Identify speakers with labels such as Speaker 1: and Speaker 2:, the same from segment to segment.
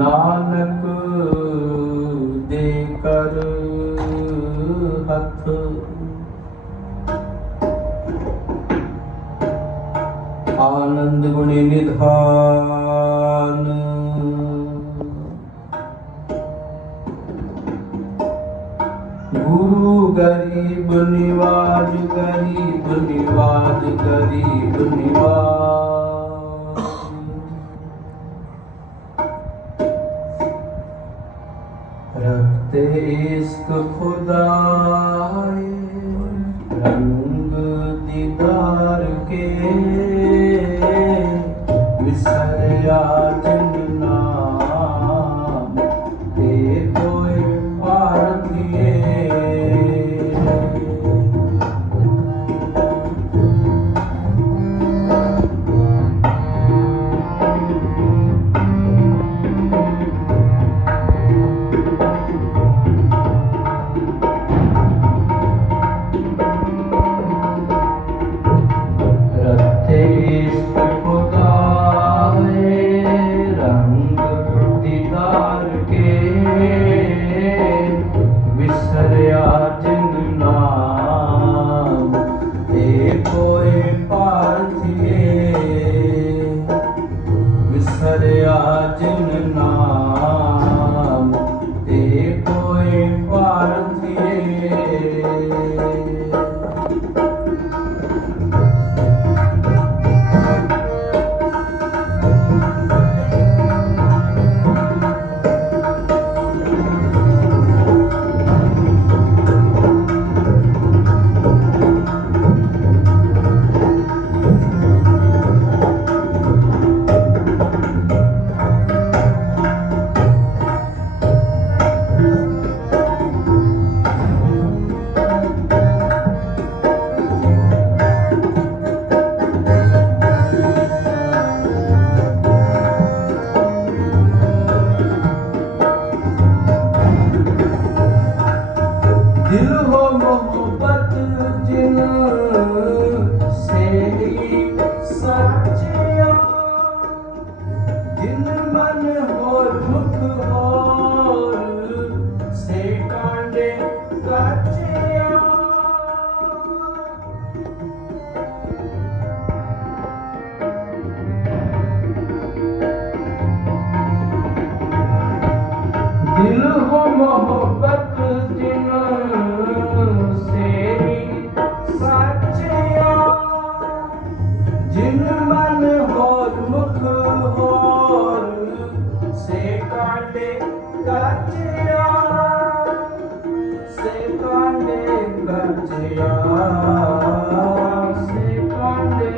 Speaker 1: ਨਾਨਕ ਦੇ ਕਰ ਹੱਥ। ਆਨੰਦ ਗੁਣੇ ਨਿਧਾਨ। ਗੁਰੂ ਗਰੀਬ ਨਿਵਾਜ ਗਰੀਬ ਨਿਵਾਜ ਗਰੀਬ ਨਿਵਾਜ। खुदा ਲੱਜਿਆ ਸੇ ਕੰਡੇ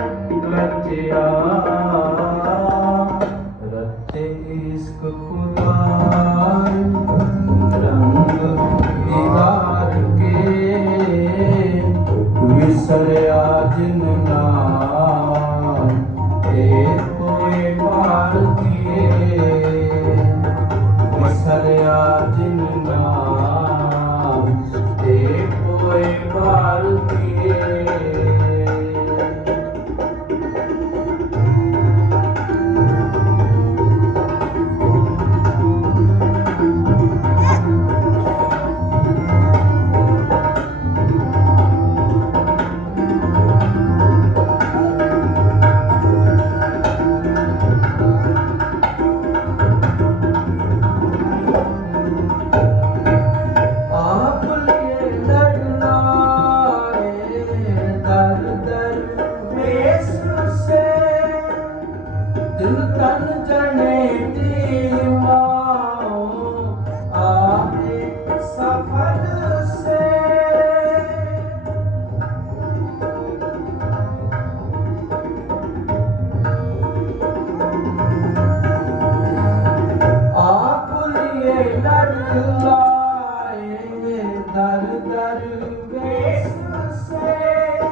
Speaker 1: ਲੱਜਿਆ ਲਾਏ ਦਰ ਦਰ ਵੇਸ ਸੇ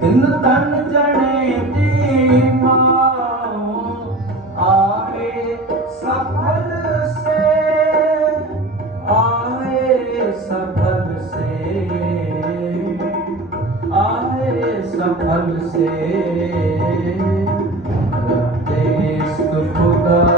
Speaker 1: ਤਿੰਨ ਤਨ ਜਣੇ ਦੀ ਮਾਂ ਆਏ ਸਫਰ ਸੇ। ਆਏ ਸਫਰ ਸੇ। ਆਏ ਸਫਰ ਸੇ। ਤੇ ਇਸ ਦੁਖ ਦਾ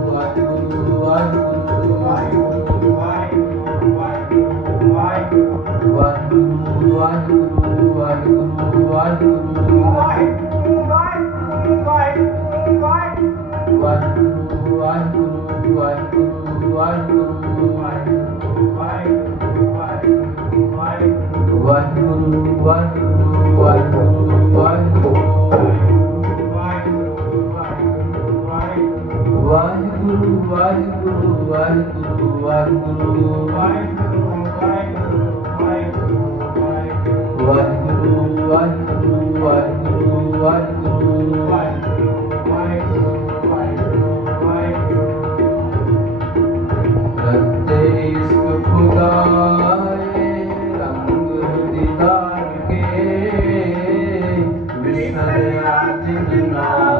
Speaker 1: ਵਾਹਿਗੁਰੂ ਵਾਹਿਗੁਰੂ ਵਾਹਿਗੁਰੂ ਵਾਹਿਗੁਰੂ ਵਾਹਿਗੁਰੂ ਵਾਹਿਗੁਰੂ ਵਾਹਿਗੁਰੂ ਰੱਤੇ ਇਸ ਖੁਦਾਏ ਰੰਗ ਦਿਦਾਰ ਕੇ ਵਿਸਰਿਆ ਜਿਨ ਨਾਮ